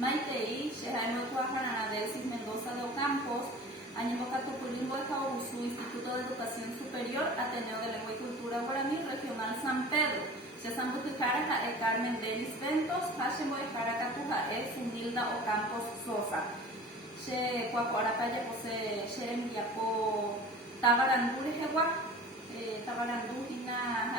Maitei, Shehaino Tuajanara de Elsis Mendoza de Ocampos, Añemocatupulimbo de Jaurusu, Instituto de Educación Superior, Ateneo de Lengua y Cultura Guaraní, Regional San Pedro. Shesambutucara Jae Carmen Denis Ventos, Hashemo de Caracatuja, Humilda Ocampos Sosa. She Cuacuarapaya pose Sheremiapo Tabarandure Jewa, Tabarandurina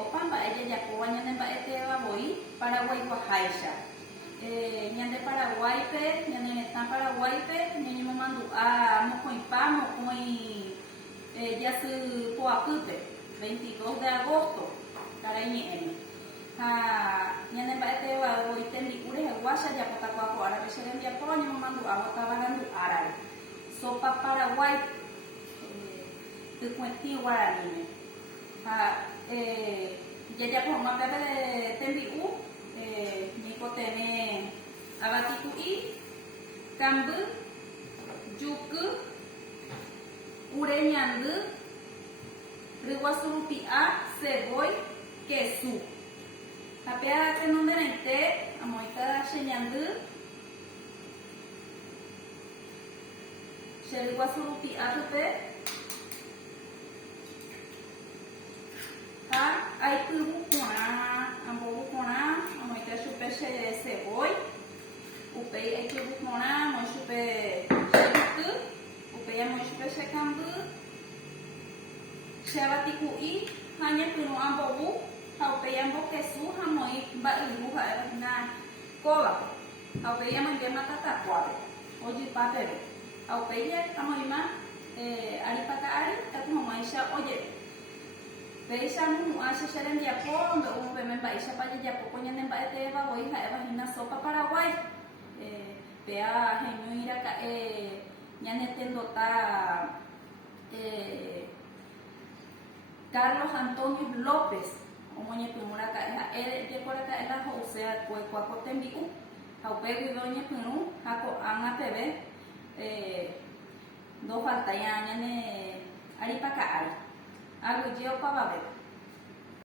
Opamba, ella Yapo, Ñanemba Eteba Boy, Paraguay Guajaisha. Ñande Paraguay, Ñande Paraguay, Ñanimo Mandu a Mocoipa, Mocoin Yasu Poapupe, 22 de agosto, Carañene. Ñande Eteba Boy, Tendicure, Guasha, Yapotacuaco, Árabe, Sherem Yapo, Ñanimo Mandu a Botabarandu Árabe. Sopa Paraguay, Tucuenti Guaraní. Ya por una plata de tembiú, Nico tiene abaticuí, cambu, yuku, ureñandu, riguasurupia, ceboy, quesu. Tapea que no denete, amoita sheñandu, sheriguasurupia tupe. Aí tubucona, ambobucona, amoita chupe ceboy, upei aí tubucona, mo chupe chebucu, upei amo chupe checambu, chebaticuí, hanya pinu ambobu, haupei ambo quesu, hamoi bailu na cola, haupei amangue matataquabe, hoje papere, haupei amoima aripaka ari, tapi momaisha oye. Veisa no acha xerem Japó, um pemem baixo para Japó, conhecem para Eteba, hoje é na sopa Paraguai. Pea reunião ira nhanetendo tá Carlos Antônio Lopes, o monhe pimura ka ele decora ka ela José Cuecuaco Tembiú, ao pego e donha piru, hako anga tebe, do falta ya nhane ari para cá. Algo de eu para ver.